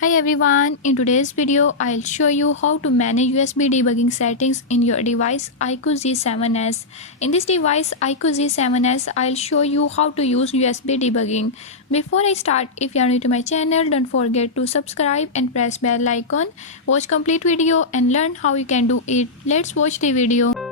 Hi everyone, in today's video I'll show you how to manage USB debugging settings in your device iQOO Z7s. In this device iQOO Z7s, I'll show you how to use USB debugging. Before I start, if you are new to my channel, don't forget to subscribe and press bell icon. Watch complete video and learn how you can do it. Let's watch the video.